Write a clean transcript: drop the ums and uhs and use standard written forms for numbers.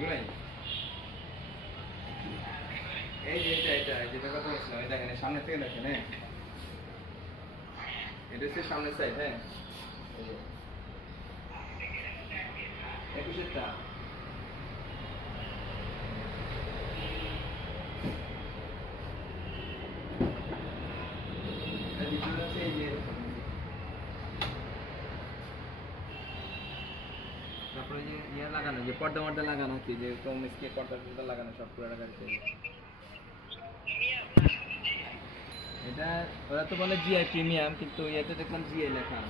এগুলাই এই যে এটা যেটা কথা বলছিলাম, এই দেখেন সামনে থেকে দেখেন। হ্যাঁ, এটা হচ্ছে সামনের সাইড। হ্যাঁ, 21-টা এই যে, তারপরে যে ইয়ে লাগানো, যে পর্দা মর্দা লাগানো কি, যে কম স্কে পর্দা টর্দা লাগানো সব পুরো গাড়িতে। এটা ওরা তো বলে জিআই প্রিমিয়াম, কিন্তু ইয়েতে দেখলাম জিআই লেখা।